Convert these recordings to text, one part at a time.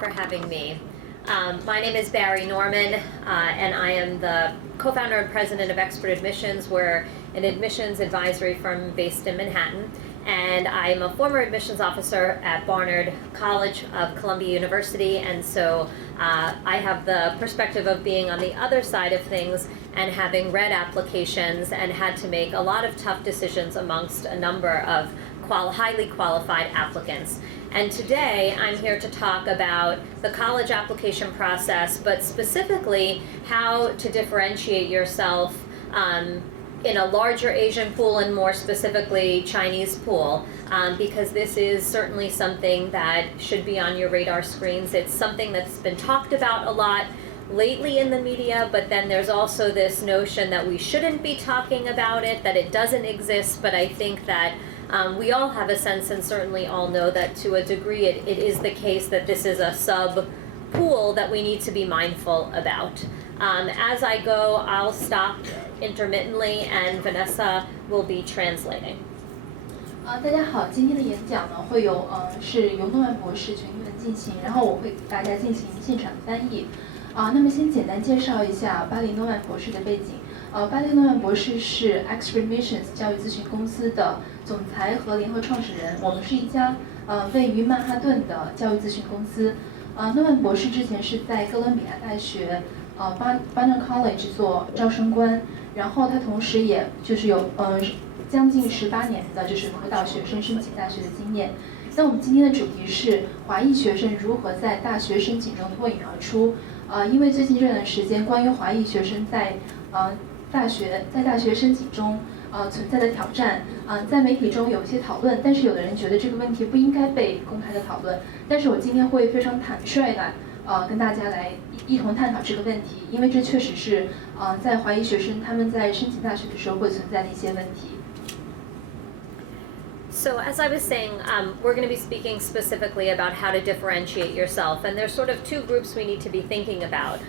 for having me. My name is Bari Norman, and I am the co-founder and president of Expert Admissions. We're an admissions advisory firm based in Manhattan, and I'm a former admissions officer at Barnard College of Columbia University, and so I have the perspective of being on the other side of things and having read applications and had to make a lot of tough decisions amongst a number of highly qualified applicants. And today I'm here to talk about the college application process, but specifically how to differentiate yourself in a larger Asian pool and more specifically Chinese pool, because this is certainly something that should be on your radar screens. It's something that's been talked about a lot lately in the media, but then there's also this notion that we shouldn't be talking about it, that it doesn't exist, but I think that we all have a sense and certainly all know that to a degree it is the case that this is a sub-pool that we need to be mindful about. As I go, I'll stop intermittently and Vanessa will be translating. 大家好，今天的演讲呢会有是由诺曼博士全英文进行，然后我会给大家进行现场翻译。那么先简单介绍一下巴黎诺曼博士的背景。巴黎诺曼博士是 Expert Admission 教育咨询公司的总裁和联合创始人。我们是一家位于曼哈顿的教育咨询公司。诺曼博士之前是在哥伦比亚大学Barnard College 做招生官，然后他同时也就是有将近18年的就是辅导学生申请大学的经验。那我们今天的主题是华裔学生如何在大学申请中脱颖而出。因为最近这段时间关于华裔学生在大学申请中存在的挑战，在媒体中有一些讨论，但是有的人觉得这个问题不应该被公开的讨论。但是我今天会非常坦率的跟大家来一同探讨这个问题，因为这确实是在华裔学生他们在申请大学的时候会存在的一些问题。So as I was saying, we're going to be speaking specifically about how to differentiate yourself, and there's sort of two groups we need to be thinking about.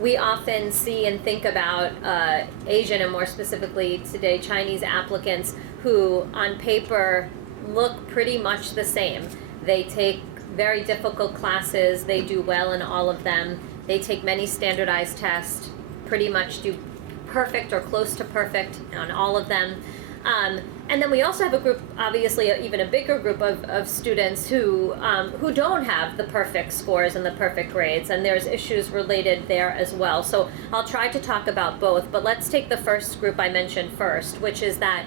We often see and think about Asian and more specifically today Chinese applicants who on paper look pretty much the same. They take very difficult classes, they do well in all of them, they take many standardized tests, pretty much do perfect or close to perfect on all of them. And then we also have a group, obviously even a bigger group of students who don't have the perfect scores and the perfect grades, and there's issues related there as well. So I'll try to talk about both, but let's take the first group I mentioned first, which is that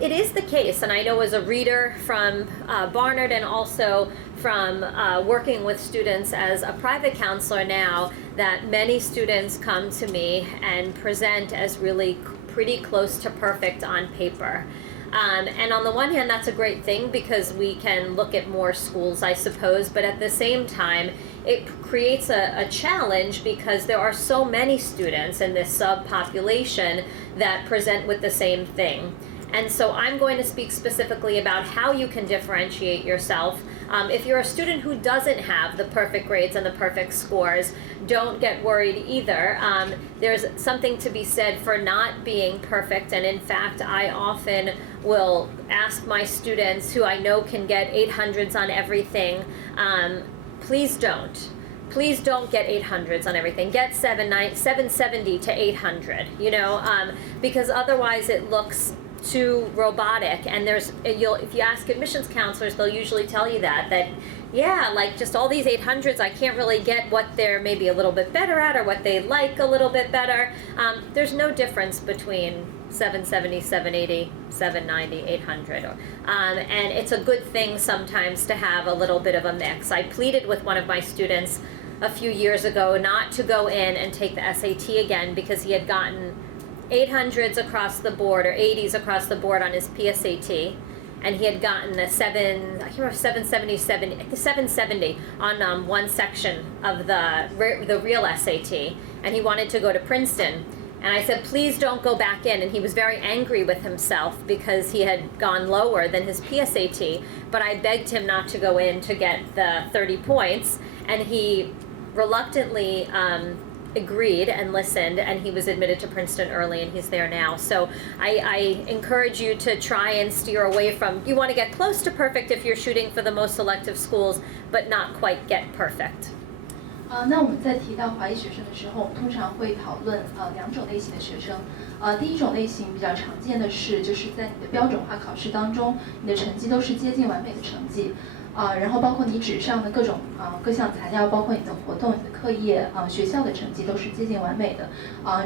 it is the case, and I know as a reader from Barnard and also from working with students as a private counselor now, that many students come to me and present as really pretty close to perfect on paper. And on the one hand, that's a great thing because we can look at more schools, I suppose, but at the same time, it creates a challenge because there are so many students in this subpopulation that present with the same thing. And so I'm going to speak specifically about how you can differentiate yourself. If you're a student who doesn't have the perfect grades and the perfect scores, don't get worried either. There's something to be said for not being perfect, and in fact, I often will ask my students who I know can get 800s on everything, please don't. Please don't get 800s on everything. Get 770 to 800, because otherwise it looks too robotic, and if you ask admissions counselors, they'll usually tell you that yeah, like just all these 800s, I can't really get what they're maybe a little bit better at or what they like a little bit better. There's no difference between 770, 780, 790, 800. And it's a good thing sometimes to have a little bit of a mix. I pleaded with one of my students a few years ago not to go in and take the SAT again because he had gotten 800s across the board or 80s across the board on his PSAT, and he had gotten a 770 on one section of the real SAT, and he wanted to go to Princeton. And I said, please don't go back in. And he was very angry with himself because he had gone lower than his PSAT, but I begged him not to go in to get the 30 points, and he reluctantly agreed and listened, and he was admitted to Princeton early, and he's there now. So I encourage you to try and steer away from, you want to get close to perfect if you're shooting for the most selective schools, but not quite get perfect. 那我们在提到华裔学生的时候，我们通常会讨论两种类型的学生。第一种类型比较常见的是，就是在你的标准化考试当中，你的成绩都是接近完美的成绩。然后包括你纸上的各项材料，包括你的活动、你的课业、学校的成绩都是接近完美的，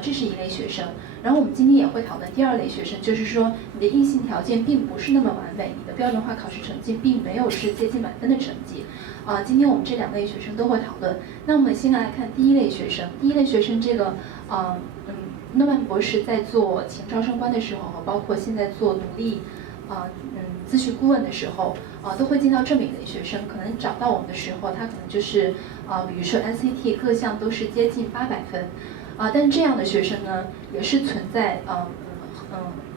这是一类学生。然后我们今天也会讨论第二类学生，就是说你的硬性条件并不是那么完美，你的标准化考试成绩并没有是接近满分的成绩。今天我们这两类学生都会讨论。那我们先来看第一类学生。第一类学生这个诺曼博士在做前招生官的时候，包括现在做努力咨询顾问的时候，都会见到这么一类学生。可能找到我们的时候，他可能就是比如说 SAT 各项都是接近800分，但是这样的学生呢，也是存在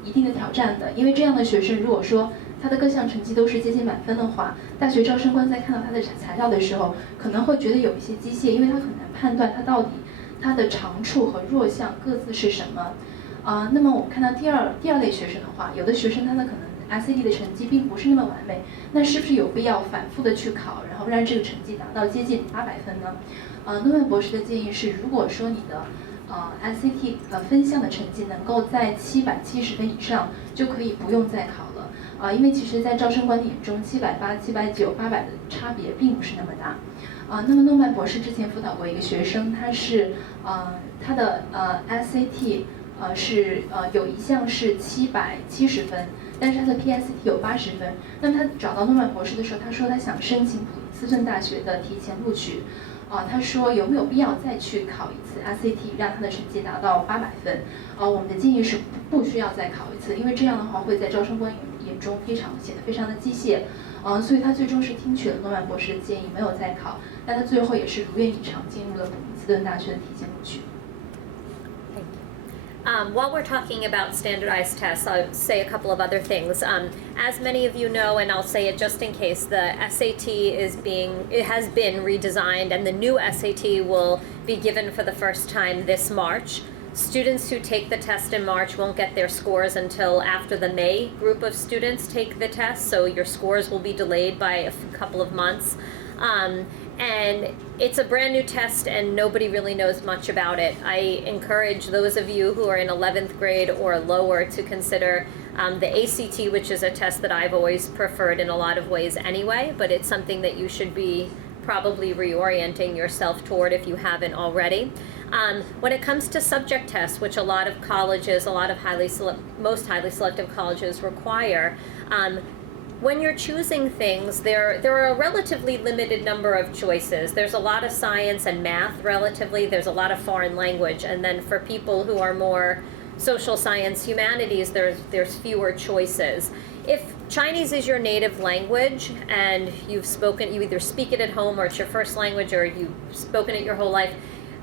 一定的挑战的。因为这样的学生，如果说他的各项成绩都是接近满分的话，大学招生官在看到他的材料的时候，可能会觉得有一些机械，因为他很难判断他到底他的长处和弱项各自是什么。那么我们看到第二类学生的话，有的学生他的可能SAT 的成绩并不是那么完美，那是不是有必要反复的去考，然后让这个成绩达到接近800分呢？诺曼博士的建议是，如果说你的SAT 分项的成绩能够在770分以上，就可以不用再考了。因为其实在招生官眼中，780、790、800的差别并不是那么大。那么诺曼博士之前辅导过一个学生，他是他的SAT 是有一项是770分，但是他的 PSAT 有80分。那么他找到诺曼博士的时候，他说他想申请普林斯顿大学的提前录取。他说有没有必要再去考一次 SAT， 让他的成绩达到800分？我们的建议是不需要再考一次，因为这样的话会在招生官眼中显得非常的机械。所以他最终是听取了诺曼博士的建议，没有再考，但他最后也是如愿以偿进入了普林斯顿大学的提前录取。While we're talking about standardized tests, I'll say a couple of other things. As many of you know, and I'll say it just in case, the SAT has been redesigned, and the new SAT will be given for the first time this March. Students who take the test in March won't get their scores until after the May group of students take the test, so your scores will be delayed by a couple of months. And it's a brand new test and nobody really knows much about it. I encourage those of you who are in 11th grade or lower to consider the ACT, which is a test that I've always preferred in a lot of ways anyway, but it's something that you should be probably reorienting yourself toward if you haven't already. When it comes to subject tests, which a lot of colleges, most highly selective colleges require, when you're choosing things, there are a relatively limited number of choices. There's a lot of science and math relatively, there's a lot of foreign language, and then for people who are more social science, humanities, there's fewer choices. If Chinese is your native language and you either speak it at home or it's your first language or you've spoken it your whole life,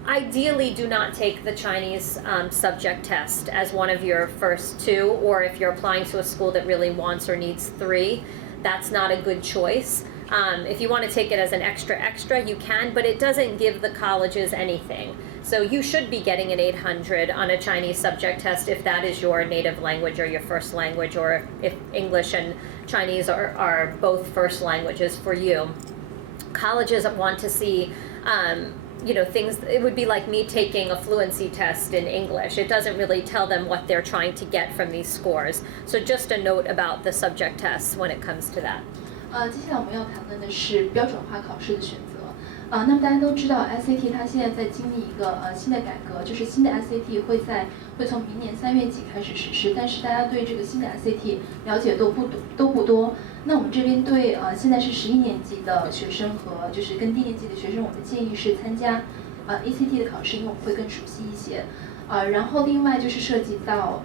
ideally do not take the Chinese subject test as one of your first two, or if you're applying to a school that really wants or needs 3, that's not a good choice. If you want to take it as an extra, you can, but it doesn't give the colleges anything. So you should be getting an 800 on a Chinese subject test if that is your native language or your first language, or if English and Chinese are both first languages for you. Colleges want to see things. It would be like me taking a fluency test in English. It doesn't really tell them what they're trying to get from these scores. So just a note about the subject tests when it comes to that. 接下来我们要谈论的是标准化考试的选择。那么大家都知道 SAT 它现在在经历一个新的改革，就是新的 SAT 会从明年3月起开始实施，但是大家对这个新的 SAT 了解都不多。那我们这边对现在是11年级的学生和就是跟低年级的学生，我们建议是参加ACT 的考试，因为我们会更熟悉一些。然后另外就是涉及到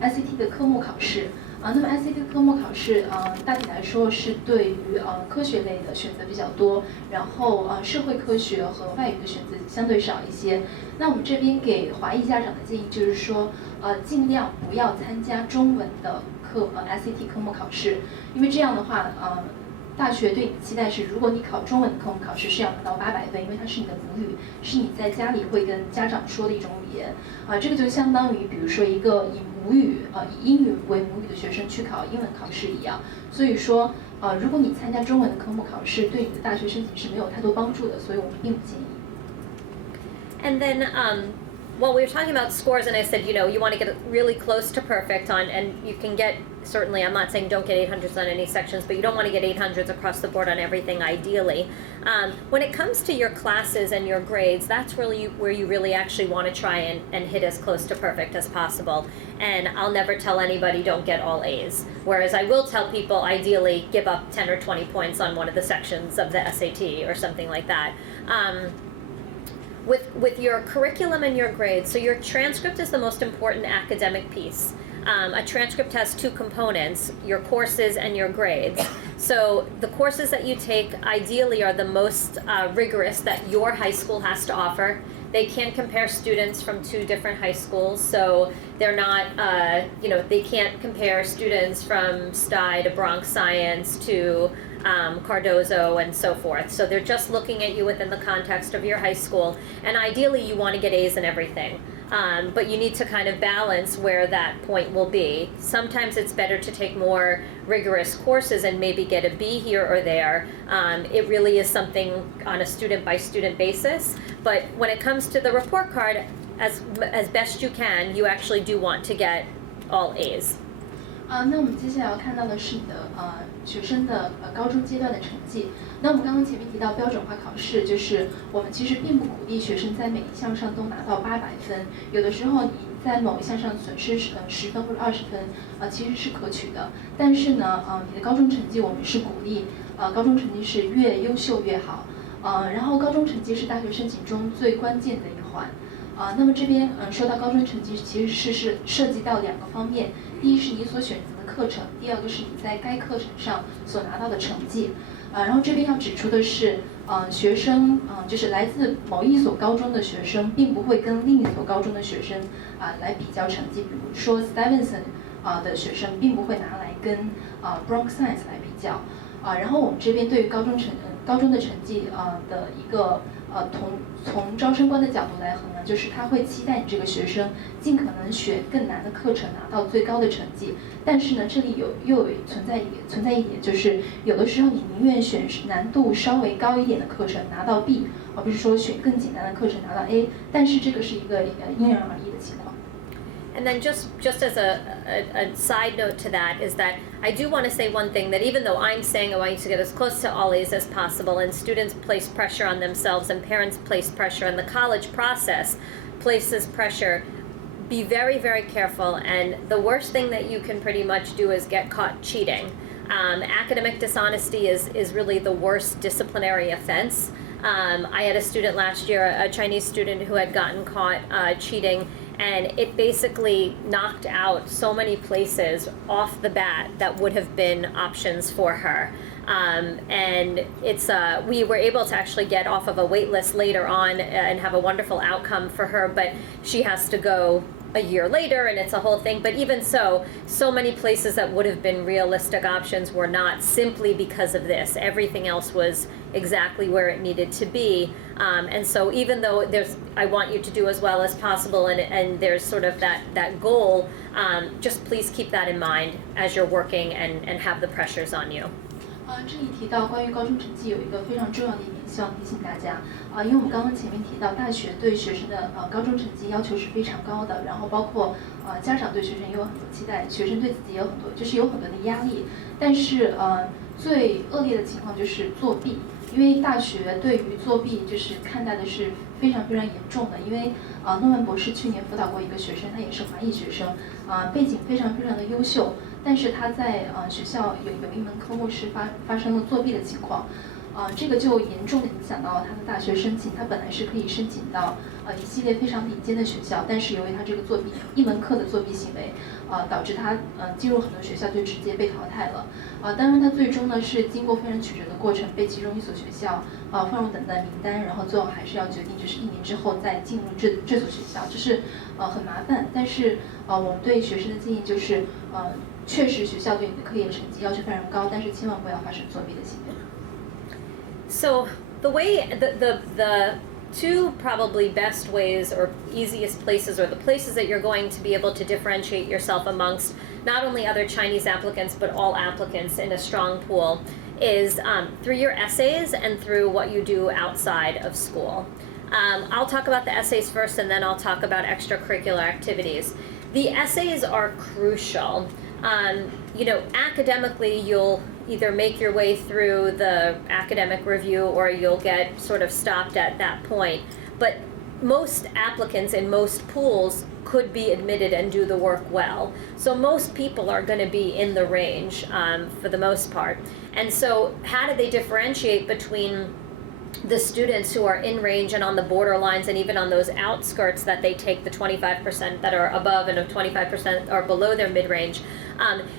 SAT 的科目考试。那么 SAT 科目考试大体来说是对于科学类的选择比较多，然后社会科学和外语的选择相对少一些。那我们这边给华裔家长的建议就是说，尽量不要参加中文的SAT 科目考试，因为这样的话大学对你的期待是，如果你考中文的科目考试是要达到800分，因为它是你的母语，是你在家里会跟家长说的一种语言。这个就相当于，比如说一个以英语为母语的学生去考英文考试一样。所以说，如果你参加中文的科目考试，对你的大学申请是没有太多帮助的，所以我们并不建议。And then, well, we were talking about scores, and I said, you want to get really close to perfect on, and you can get, certainly, I'm not saying don't get 800s on any sections, but you don't want to get 800s across the board on everything, ideally. When it comes to your classes and your grades, that's really where you really actually want to try and hit as close to perfect as possible. And I'll never tell anybody don't get all A's, whereas I will tell people, ideally, give up 10 or 20 points on one of the sections of the SAT or something like that. With your curriculum and your grades, so your transcript is the most important academic piece. A transcript has two components, your courses and your grades. So the courses that you take ideally are the most rigorous that your high school has to offer. They can't compare students from two different high schools, so they're not, they can't compare students from STI to Bronx Science to Cardozo and so forth. So they're just looking at you within the context of your high school, and ideally you want to get A's in everything. But you need to kind of balance where that point will be. Sometimes it's better to take more rigorous courses and maybe get a B here or there. It really is something on a student-by-student basis. But when it comes to the report card, as best you can, you actually do want to get all A's. 那我们接下来要看到的是你的学生的高中阶段的成绩。那我们刚刚前面提到标准化考试，就是我们其实并不鼓励学生在每一项上都拿到800分，有的时候你在某一项上损失10分或者20分，其实是可取的。但是呢，你的高中成绩我们是鼓励，高中成绩是越优秀越好。然后高中成绩是大学申请中最关键的一环。那么这边说到高中成绩，其实是涉及到2个方面。第一是你所选择的课程，第二个是你在该课程上所拿到的成绩。然后这边要指出的是，学生就是来自某一所高中的学生，并不会跟另一所高中的学生来比较成绩。比如说 Stevenson 的学生并不会拿来跟Bronx Science 来比较。然后我们这边对于高中的成绩的一个从招生官的角度来衡量，就是他会期待你这个学生尽可能选更难的课程，拿到最高的成绩。但是呢，这里又存在一点，就是有的时候你宁愿选难度稍微高一点的课程拿到 B， 而不是说选更简单的课程拿到 A。但是这个是一个因人而异的情况。And then just as a side note to that is that I do want to say one thing, that even though I'm saying I want you to get as close to all A's as possible, and students place pressure on themselves and parents place pressure, and the college process places pressure, be very, very careful. And the worst thing that you can pretty much do is get caught cheating. Academic dishonesty is really the worst disciplinary offense. I had a student last year, a Chinese student, who had gotten caught cheating, and it basically knocked out so many places off the bat that would have been options for her. And we were able to actually get off of a wait list later on and have a wonderful outcome for her, but she has to go a year later, and it's a whole thing. But even so many places that would have been realistic options were not, simply because of this. Everything else was exactly where it needed to be. And so even though I want you to do as well as possible, and there's sort of that goal, just please keep that in mind as you're working and have the pressures on you. 这里提到关于高中成绩有一个非常重要的一点，希望提醒大家因为我们刚刚前面提到，大学对学生的高中成绩要求是非常高的，然后包括家长对学生也有很多期待，学生对自己也有很多的压力。但是最恶劣的情况就是作弊，因为大学对于作弊就是看待的是非常非常严重的。因为诺曼博士去年辅导过一个学生，他也是华裔学生，背景非常非常的优秀，但是他在学校有一门科目是发生了作弊的情况，这个就严重的影响到他的大学申请。他本来是可以申请到一系列非常顶尖的学校，但是由于他这个作弊一门课的作弊行为，导致他进入很多学校就直接被淘汰了。当然他最终呢是经过非常曲折的过程，被其中一所学校放入等待名单，然后最后还是要决定就是1年之后再进入这所学校，这是很麻烦。但是我们对学生的建议就是确实学校对你的科研成绩要求非常高，但是千万不要发生作弊的行为。So the way the two probably best ways or easiest places, or the places that you're going to be able to differentiate yourself amongst not only other Chinese applicants but all applicants in a strong pool, is through your essays and through what you do outside of school. I'll talk about the essays first, and then I'll talk about extracurricular activities. The essays are crucial. Academically, you'll either make your way through the academic review or you'll get sort of stopped at that point. But most applicants in most pools could be admitted and do the work well. So most people are going to be in the range for the most part. And so how do they differentiate between the students who are in range and on the borderlines and even on those outskirts that they take the 25% that are above and 25% are below their mid-range?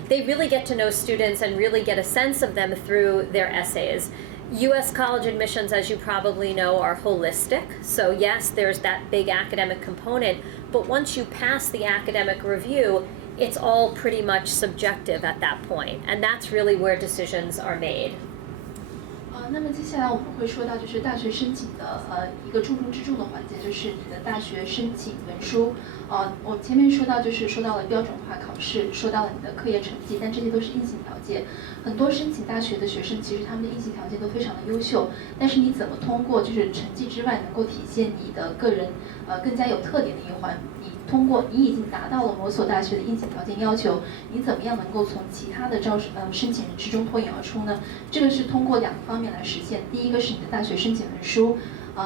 They really get to know students and really get a sense of them through their essays. U.S. college admissions, as you probably know, are holistic. So yes, there's that big academic component, but once you pass the academic review, it's all pretty much subjective at that point, and that's really where decisions are made. 那么接下来我们会说到就是大学申请的一个重中之重的环节，就是你的大学申请文书。我前面说到就是说到了标准化考试，说到了你的课业成绩，但这些都是硬性条件。很多申请大学的学生其实他们的硬性条件都非常的优秀，但是你怎么通过就是成绩之外能够体现你的个人更加有特点的一环？通过你已经达到了某所大学的硬性条件要求，你怎么样能够从其他的申请人之中脱颖而出呢？这个是通过两个方面来实现。第一个是你的大学申请文书，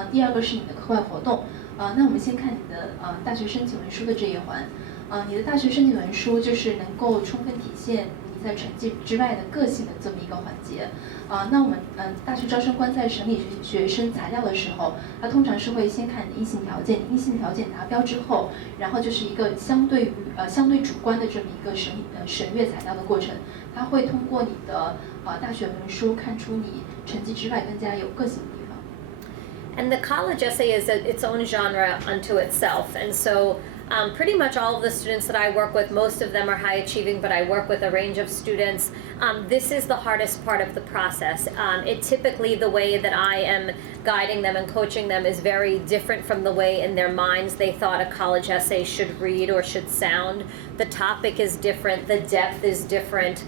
第二个是你的课外活动。那我们先看你的大学申请文书的这一环。你的大学申请文书就是能够充分体现你在成绩之外的个性的这么一个环节。那我们大学招生官在审理学生材料的时候，他通常是会先看你的硬性条件，硬性条件达标之后，然后就是一个相对主观的这么一个审阅材料的过程。他会通过你的大学文书看出你成绩之外更加有个性的地方。And the college essay is its own genre unto itself, and so pretty much all of the students that I work with, most of them are high achieving, but I work with a range of students. This is the hardest part of the process. It typically, the way that I am guiding them and coaching them is very different from the way in their minds they thought a college essay should read or should sound. The topic is different, the depth is different.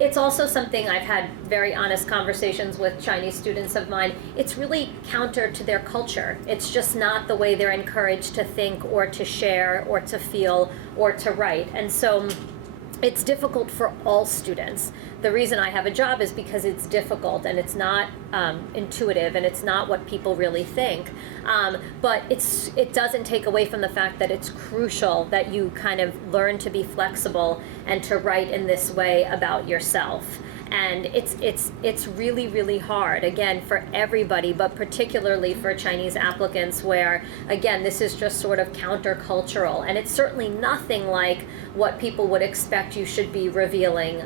It's also something I've had very honest conversations with Chinese students of mine. It's really counter to their culture. It's just not the way they're encouraged to think or to share or to feel or to write. And so it's difficult for all students. The reason I have a job is because it's difficult and it's not intuitive and it's not what people really think. But it doesn't take away from the fact that it's crucial that you kind of learn to be flexible and to write in this way about yourself. And it's really, really hard, again, for everybody, but particularly for Chinese applicants where, again, this is just sort of countercultural. And it's certainly nothing like what people would expect you should be revealing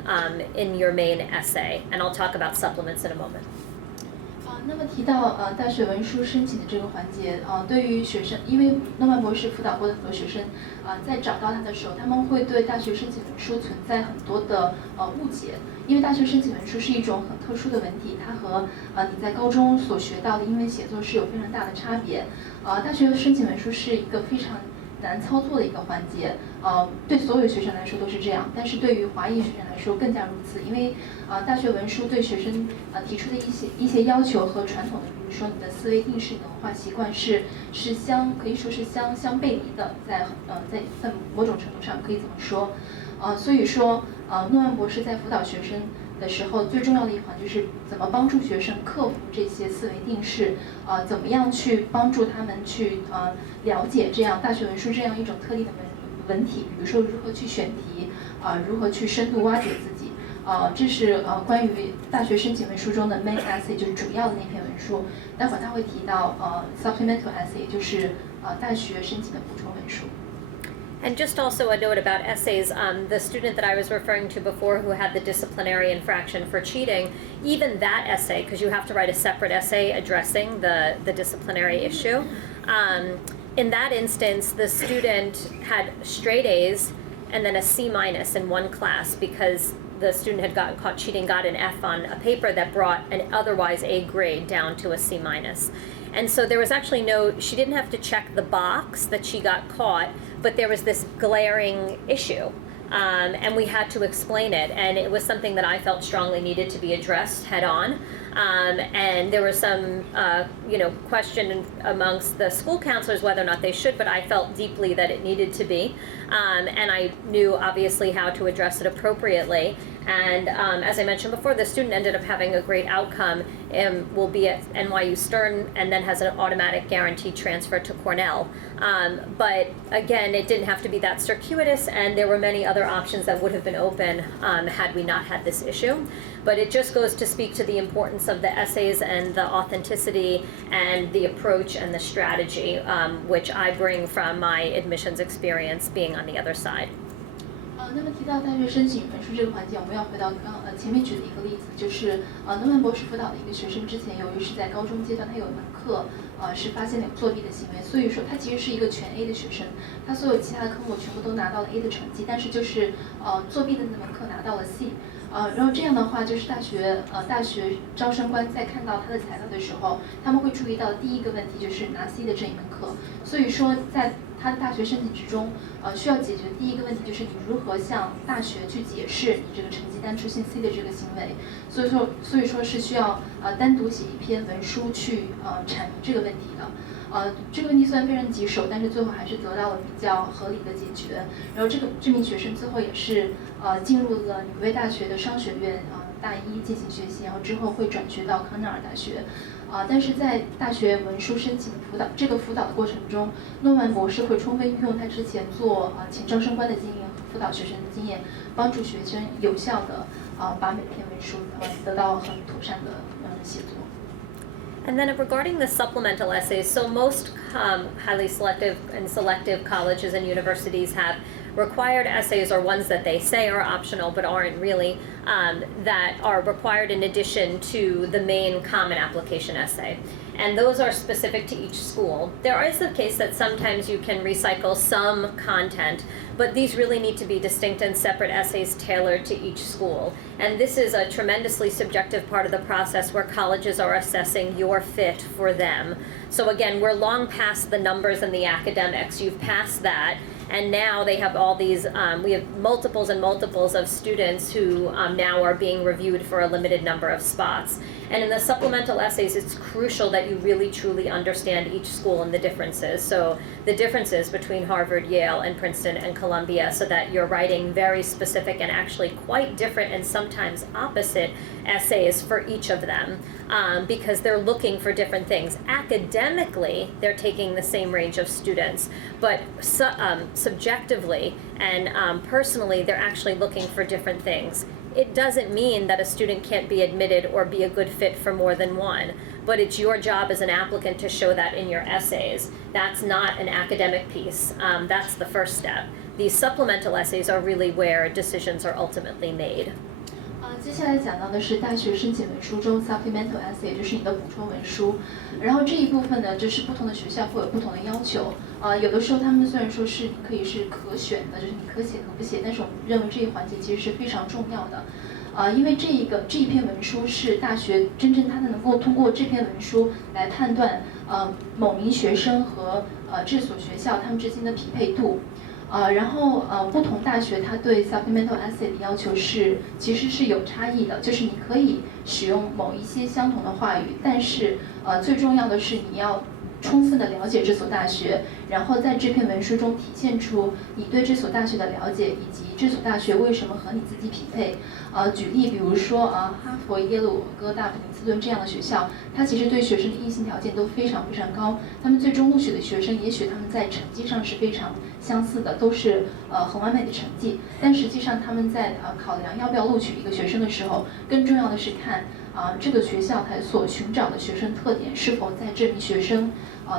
in your main essay. And I'll talk about supplements in a moment. 那么提到大学文书申请的这个环节，对于学生，因为诺曼博士辅导过的很多学生，在找到他的时候，他们会对大学申请文书存在很多的误解，因为大学申请文书是一种很特殊的文体，它和你在高中所学到的英文写作是有非常大的差别。大学申请文书是一个非常难操作的一个环节，对所有学生来说都是这样，但是对于华裔学生来说更加如此，因为大学文书对学生提出的一些要求和传统的，比如说你的思维定式、你的文化习惯是可以说是相背离的，在某种程度上可以这么说，所以说诺曼博士在辅导学生的时候，最重要的一环就是怎么帮助学生克服这些思维定式，怎么样去帮助他们去了解这样大学文书这样一种特定的文体，比如说如何去选题，如何去深度挖掘自己，这是关于大学申请文书中的 main essay， 就是主要的那篇文书。待会儿他会提到supplemental essay， 就是大学申请的补充文书。And just also a note about essays, the student that I was referring to before who had the disciplinary infraction for cheating, even that essay, because you have to write a separate essay addressing the disciplinary issue, in that instance, the student had straight A's and then a C- in one class because the student had gotten caught cheating, got an F on a paper that brought an otherwise A grade down to a C-. And so there was actually she didn't have to check the box that she got caught, but there was this glaring issue. And we had to explain it, and it was something that I felt strongly needed to be addressed head on. And there was some, question amongst the school counselors whether or not they should, but I felt deeply that it needed to be. And I knew obviously how to address it appropriately. And as I mentioned before, the student ended up having a great outcome and will be at NYU Stern and then has an automatic guaranteed transfer to Cornell. But again, it didn't have to be that circuitous, and there were many other options that would have been open had we not had this issue. But it just goes to speak to the importance of the essays and the authenticity and the approach and the strategy, which I bring from my admissions experience being on the other side. 那么提到大学申请文书这个环节，我们要回到前面举的一个例子，就是Norman博士辅导的一个学生，之前由于是在高中阶段，他有一门课是发现了有作弊的行为，所以说他其实是一个全 A 的学生，他所有其他的科目全部都拿到了 A 的成绩，但是就是作弊的那门课拿到了 C。然后这样的话，就是大学招生官在看到他的材料的时候，他们会注意到第一个问题就是拿 C 的这一门课，所以说在他的大学申请之中，需要解决第一个问题就是你如何向大学去解释你这个成绩单出现 C 的这个行为，所以说是需要单独写一篇文书去阐明这个问题的。这个问题虽然非常棘手，但是最后还是得到了比较合理的解决。然后这名学生最后也是进入了纽约大学的商学院大一进行学习，然后之后会转学到康奈尔大学。但是在大学文书申请的辅导的过程中，诺曼博士会充分运用他之前做前招生官的经验和辅导学生的经验，帮助学生有效的把每篇文书得到很妥善的写作。And then regarding the supplemental essays, so most highly selective and selective colleges and universities have required essays, or ones that they say are optional but aren't really, that are required in addition to the main common application essay. And those are specific to each school. There is the case that sometimes you can recycle some content, but these really need to be distinct and separate essays tailored to each school. And this is a tremendously subjective part of the process where colleges are assessing your fit for them. So again, we're long past the numbers and the academics. You've passed that. And now they have all these, we have multiples and multiples of students who now are being reviewed for a limited number of spots. And in the supplemental essays, it's crucial that you really truly understand each school and the differences. So the differences between Harvard, Yale, and Princeton and Columbia, so that you're writing very specific and actually quite different and sometimes opposite essays for each of them, because they're looking for different things. Academically, they're taking the same range of students, but subjectively and personally, they're actually looking for different things. It doesn't mean that a student can't be admitted or be a good fit for more than one, but it's your job as an applicant to show that in your essays. That's not an academic piece. That's the first step. These supplemental essays are really where decisions are ultimately made. 接下来讲到的是大学申请文书中 supplemental essay， 就是你的补充文书。然后这一部分呢，就是不同的学校会有不同的要求。有的时候他们虽然说是可以是可选的，就是你可写可不写，但是我们认为这一环节其实是非常重要的。因为这一篇文书是大学真正它能够通过这篇文书来判断某名学生和这所学校他们之间的匹配度。然后不同大学它对 supplemental essay 的要求其实是有差异的，就是你可以使用某一些相同的话语，但是最重要的是你要充分的了解这所大学，然后在这篇文书中体现出你对这所大学的了解，以及这所大学为什么和你自己匹配。举例，比如说哈佛、耶鲁、哥大、普林斯顿这样的学校，它其实对学生的硬性条件都非常非常高。他们最终录取的学生，也许他们在成绩上是非常相似的，都是很完美的成绩，但实际上他们在考量要不要录取一个学生的时候，更重要的是看这个学校它所寻找的学生特点是否在这名学生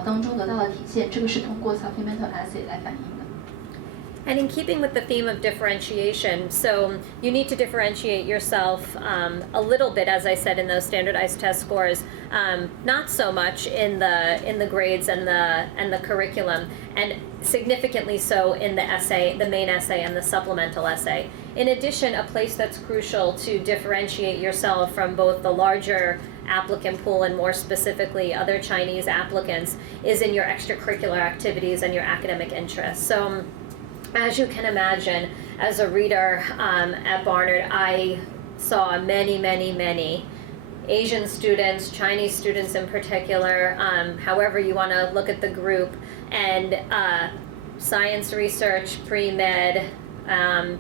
当中得到了体现，这个是通过 supplemental essay 来反映的。And in keeping with the theme of differentiation, so you need to differentiate yourself a little bit, as I said, in those standardized test scores, not so much in the grades and the curriculum, and significantly so in the essay, the main essay and the supplemental essay. in addition, a place that's crucial to differentiate yourself from both the larger applicant pool and more specifically other Chinese applicants is in your extracurricular activities and your academic interests. So as you can imagine, as a reader at Barnard, I saw many Asian students, Chinese students in particular, however you want to look at the group, and science research, pre-med,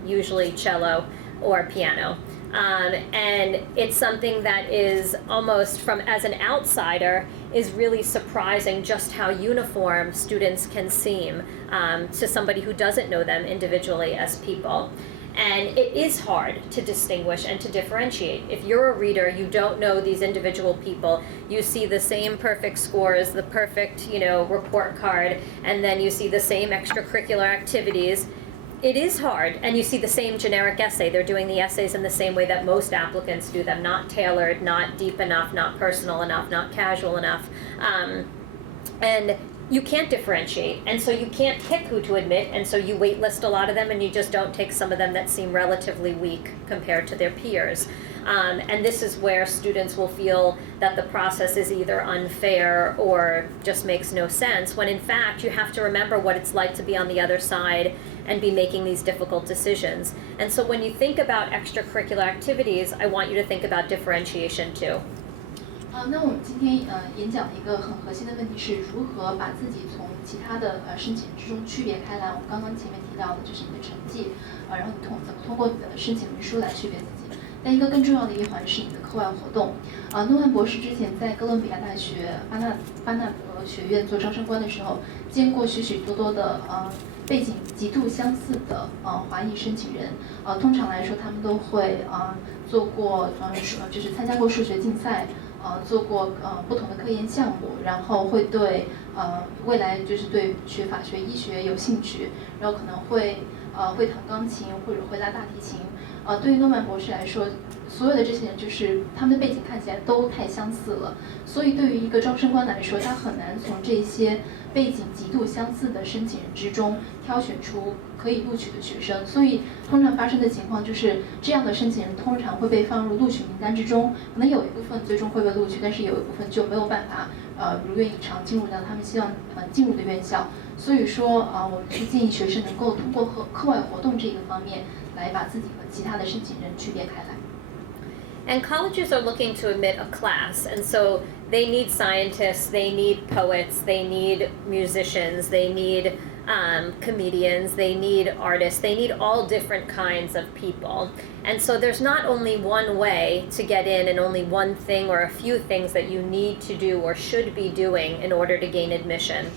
usually cello or piano. And it's something that is almost, from as an outsider, is really surprising just how uniform students can seem to somebody who doesn't know them individually as people. And it is hard to distinguish and to differentiate. If you're a reader, you don't know these individual people. You see the same perfect scores, the perfect, report card, and then you see the same extracurricular activities. It is hard, and you see the same generic essay. They're doing the essays in the same way that most applicants do them, not tailored, not deep enough, not personal enough, not casual enough. And you can't differentiate, and so you can't pick who to admit, and so you waitlist a lot of them, and you just don't take some of them that seem relatively weak compared to their peers. And this is where students will feel that the process is either unfair or just makes no sense, when in fact you have to remember what it's like to be on the other side and be making these difficult decisions. And so when you think about extracurricular activities, I want you to think about differentiation too. 那我们今天演讲的一个很核心的问题是如何把自己从其他的申请之中区别开来。我们刚刚前面提到的就是你的成绩，然后你怎么通过你的申请文书来区别自己。但一个更重要的一环是你的课外活动。诺曼博士之前在哥伦比亚大学巴纳德学院做招生官的时候，见过许许多多的背景极度相似的华裔申请人。通常来说，他们都会做过就是参加过数学竞赛。做过不同的科研项目，然后会对未来就是对学法学、医学有兴趣，然后可能会弹钢琴或者会拉大提琴。对于诺曼博士来说，所有的这些人就是他们的背景看起来都太相似了，所以对于一个招生官来说，他很难从这些背景极度相似的申请人之中挑选出可以录取的学生。所以通常发生的情况就是这样的申请人通常会被放入录取名单之中，可能有一部分最终会被录取，但是有一部分就没有办法如愿以偿进入到他们希望进入的院校。所以说我们是建议学生能够通过课外活动这个方面来把自己和其他的申请人区别开来。And colleges are looking to admit a class, and so they need scientists, they need poets, they need musicians, they need comedians, they need artists, they need all different kinds of people. And so there's not only one way to get in and only one thing or a few things that you need to do or should be doing in order to gain admission.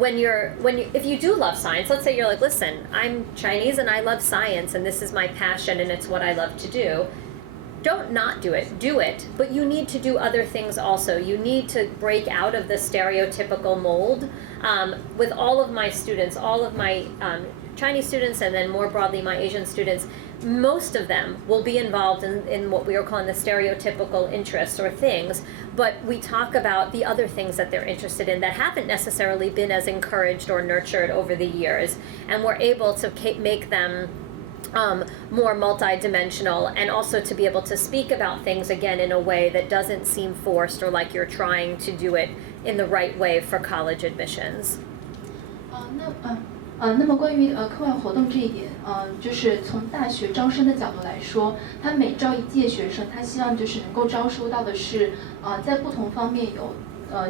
If you do love science, let's say you're like, listen, I'm Chinese and I love science and this is my passion and it's what I love to do. Don't not do it, but you need to do other things also. You need to break out of the stereotypical mold. With all of my students, all of my Chinese students and then more broadly my Asian students, most of them will be involved in what we are calling the stereotypical interests or things, but we talk about the other things that they're interested in that haven't necessarily been as encouraged or nurtured over the years, and we're able to make them more multidimensional, and also to be able to speak about things again in a way that doesn't seem forced or like you're trying to do it in the right way for college admissions. 那么关于课外活动这一点，就是从大学招生的角度来说，他每招一届学生，他希望就是能够招收到的是在不同方面有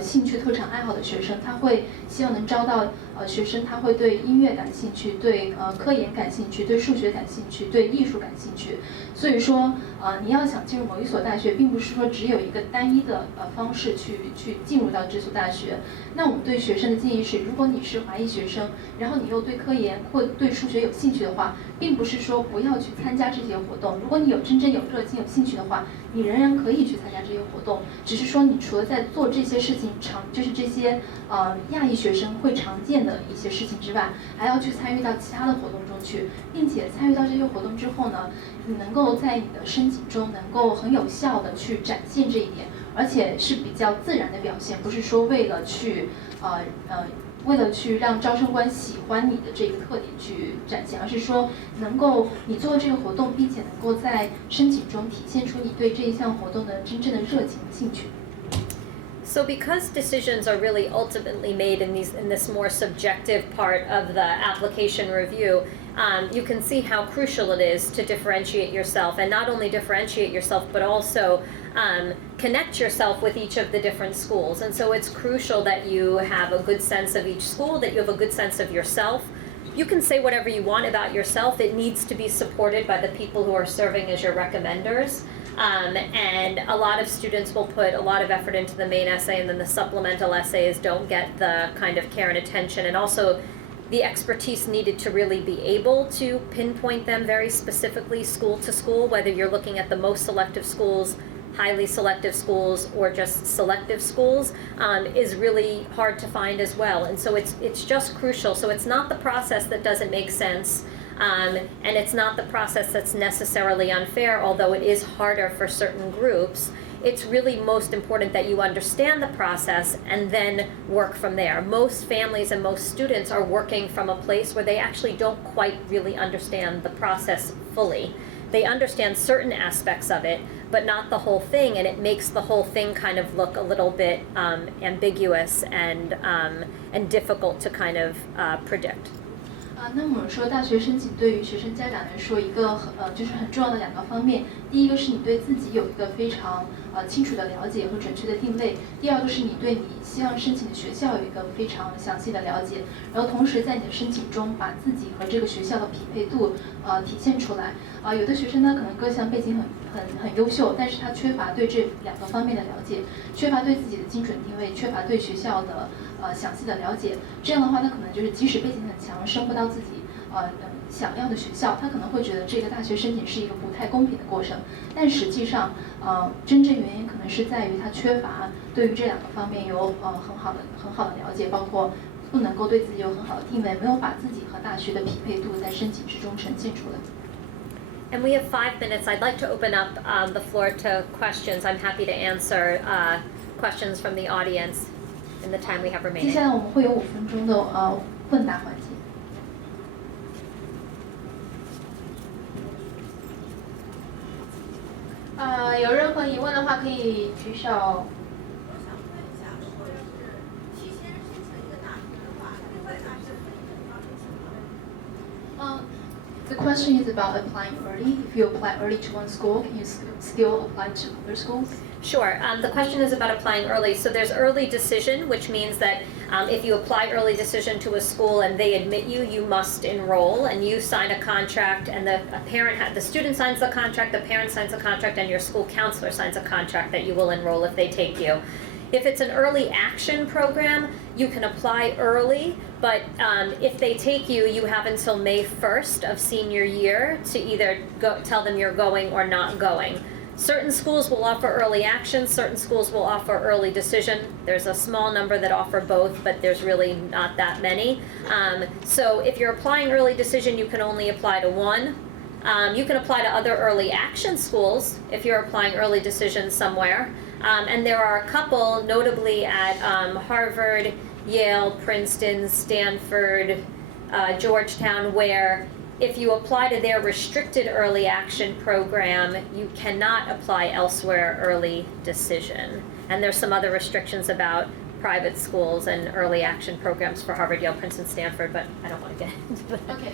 兴趣、特长、爱好的学生，他会希望能招到学生，他会对音乐感兴趣，对科研感兴趣，对数学感兴趣，对艺术感兴趣。所以说，你要想进入某一所大学，并不是说只有一个单一的方式去进入到这所大学。那我们对学生的建议是，如果你是华裔学生，然后你又对科研或对数学有兴趣的话，并不是说不要去参加这些活动。如果你真正有热情、有兴趣的话，你仍然可以去参加这些活动。只是说，你除了在做这些事情就是这些亚裔学生会常见的一些事情之外，还要去参与到其他的活动中去，并且参与到这些活动之后呢，你能够在你的申请中能够很有效的去展现这一点，而且是比较自然的表现，不是说为了去为了去让招生官喜欢你的这个特点去展现，而是说能够你做这个活动，并且能够在申请中体现出你对这一项活动的真正的热情和兴趣。So because decisions are really ultimately made in this more subjective part of the application review, you can see how crucial it is to differentiate yourself, and not only differentiate yourself, but also connect yourself with each of the different schools. And so it's crucial that you have a good sense of each school, that you have a good sense of yourself. You can say whatever you want about yourself. It needs to be supported by the people who are serving as your recommenders. And a lot of students will put a lot of effort into the main essay, and then the supplemental essays don't get the kind of care and attention, and also the expertise needed to really be able to pinpoint them very specifically school to school, whether you're looking at the most selective schools, highly selective schools, or just selective schools, is really hard to find as well. And so it's just crucial. So it's not the process that doesn't make sense. And it's not the process that's necessarily unfair, although it is harder for certain groups. It's really most important that you understand the process and then work from there. Most families and most students are working from a place where they actually don't quite really understand the process fully. They understand certain aspects of it, but not the whole thing, and it makes the whole thing kind of look a little bit ambiguous and difficult to kind of predict. 那么我们说大学申请对于学生家长来说一个就是很重要的2个方面，第一个是你对自己有一个非常清楚的了解和准确的定位，第二个是你对你希望申请的学校有一个非常详细的了解，然后同时在你的申请中把自己和这个学校的匹配度体现出来。有的学生呢可能各项背景很优秀，但是他缺乏对这2个方面的了解，缺乏对自己的精准定位，缺乏对学校的详细的了解。这样的话，他可能就是即使背景很强，升不到自己想要的学校，他可能会觉得这个大学申请是一个不太公平的过程。但实际上，真正原因可能是在于他缺乏对于这2个方面有很好的了解，包括不能够对自己有很好的定位，没有把自己和大学的匹配度在申请之中呈现出来。And we have 5 minutes. I'd like to open up the floor to questions. I'm happy to answer questions from the audience in the time we have remaining. 接下来我们会有5分钟的问答环节。有任何疑问的话可以举手。The question is about applying early. If you apply early to one school, can you still apply to other schools? Sure. The question is about applying early. So there's early decision, which means that if you apply early decision to a school and they admit you, you must enroll, and you sign a contract, and the student signs the contract, the parent signs the contract, and your school counselor signs a contract that you will enroll if they take you. If it's an early action program, you can apply early, but if they take you, you have until May 1st of senior year to either tell them you're going or not going. Certain schools will offer early action, certain schools will offer early decision. There's a small number that offer both, but there's really not that many. So if you're applying early decision, you can only apply to one. You can apply to other early action schools if you're applying early decision somewhere. And there are a couple, notably at Harvard, Yale, Princeton, Stanford, Georgetown, where if you apply to their restricted early action program, you cannot apply elsewhere early decision. And there's some other restrictions about private schools and early action programs for Harvard, Yale, Princeton, Stanford, but I don't want to get into that. OK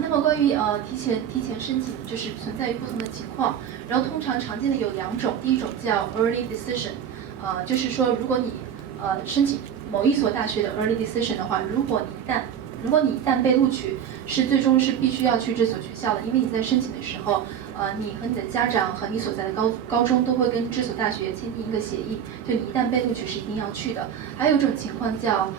那么关于提前申请，就是存在于不同的情况，然后通常常见的有2种，第一种叫 early decision，就是说如果你申请某一所大学的 early decision 的话，如果你一旦被录取，最终是必须要去这所学校的，因为你在申请的时候，你和你的家长和你所在的高中都会跟这所大学签订一个协议，就你一旦被录取是一定要去的。还有一种情况叫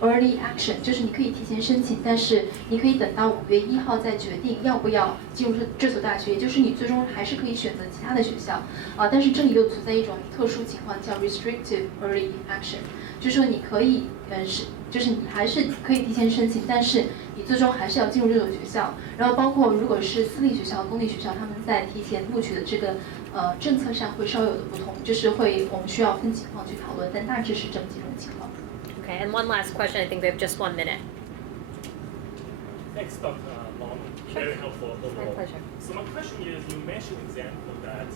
early action， 就是你可以提前申请，但是你可以等到5月1号再决定要不要进入这所大学，也就是你最终还是可以选择其他的学校。但是这里又存在一种特殊情况叫 restrictive early action， 就是说你可以就是你还是可以提前申请，但是你最终还是要进入这所学校。然后包括如果是私立学校、公立学校，他们在提前录取的这个政策上会稍有的不同，就是我们需要分情况去讨论，但大致是这么几种情况。Okay, and one last question. I think we have just 1 minute. Thanks, Dr. Norman. Sure. Very helpful overall. My pleasure. So my question is, you mentioned an example that,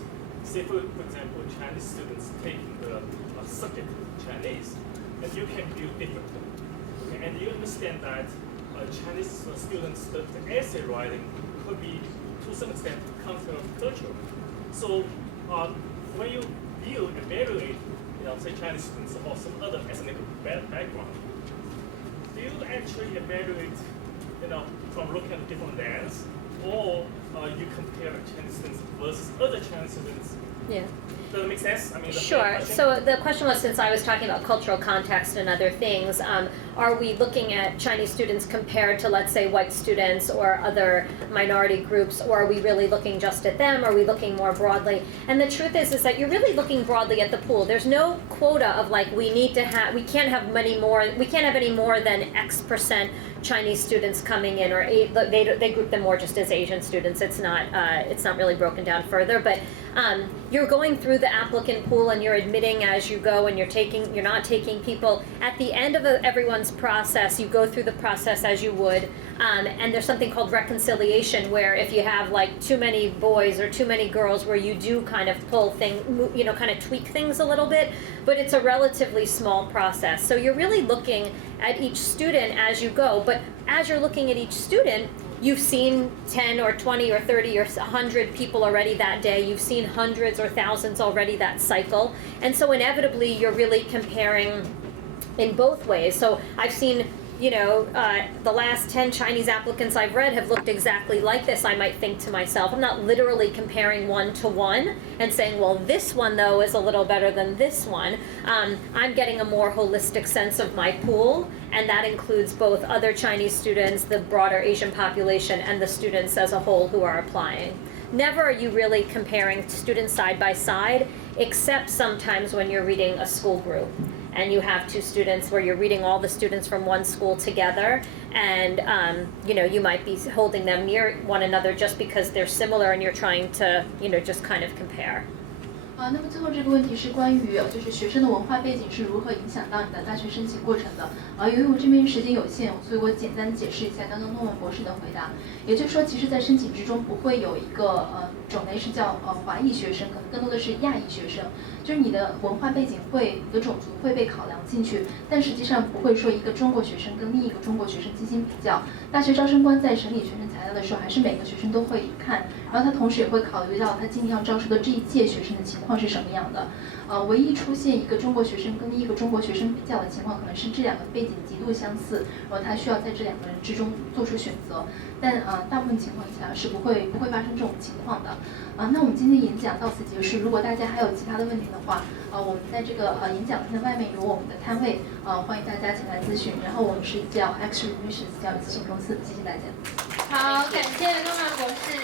say for example, Chinese students taking the subject Chinese, and you can view differently. Okay? And you understand that Chinese students, the essay writing could be, to some extent, countercultural. So when you evaluate, say Chinese students or some other ethnic background, do you actually evaluate, from looking at different lens, or you compare Chinese students versus other Chinese students? Yeah. Does that make sense? I mean, Sure. So the question was, since I was talking about cultural context and other things, are we looking at Chinese students compared to, let's say, white students or other minority groups, or are we really looking just at them? Are we looking more broadly? And the truth is that you're really looking broadly at the pool. There's no quota of like we can't have any more than X percent Chinese students coming in, or they group them more just as Asian students. It's not really broken down further, but you're going through the applicant pool and you're admitting as you go, and you're not taking people. At the end of everyone's process, you go through the process as you would, and there's something called reconciliation, where if you have like too many boys or too many girls, where you do kind of pull things, kind of tweak things a little bit, but it's a relatively small process. So you're really looking at each student as you go, but as you're looking at each student, you've seen 10 or 20 or 30 or 100 people already that day. You've seen hundreds or thousands already that cycle. And so inevitably, you're really comparing in both ways. So I've seen, the last 10 Chinese applicants I've read have looked exactly like this. I might think to myself, I'm not literally comparing one to one and saying, well, this one, though, is a little better than this one. I'm getting a more holistic sense of my pool, and that includes both other Chinese students, the broader Asian population, and the students as a whole who are applying. Never are you really comparing students side by side, except sometimes when you're reading a school group and you have two students where you're reading all the students from one school together, and you might be holding them near one another just because they're similar and you're trying to just kind of compare. 那么最后这个问题是关于就是学生的文化背景是如何影响到你的大学申请过程的。由于我这边时间有限，所以我简单解释一下刚刚诺曼博士的回答。也就是说，其实在申请之中不会有一个种类是叫华裔学生，可能更多的是亚裔学生。就是你的文化背景你的种族会被考量进去，但实际上不会说一个中国学生跟另一个中国学生进行比较。大学招生官在审理全程材料的时候，还是每个学生都会看，然后他同时也会考虑到他今年要招收的这一届学生的情况是什么样的。唯一出现一个中国学生跟另一个中国学生比较的情况，可能是这两个背景极度相似，然后他需要在这两个人之中做出选择。但大部分情况下是不会发生这种情况的。那我们今天演讲到此结束。如果大家还有其他的问题的话，我们在这个演讲厅的外面有我们的摊位，欢迎大家前来咨询。然后我们是叫 Expert Admission 教育咨询公司，谢谢大家。好，感谢诺曼博士。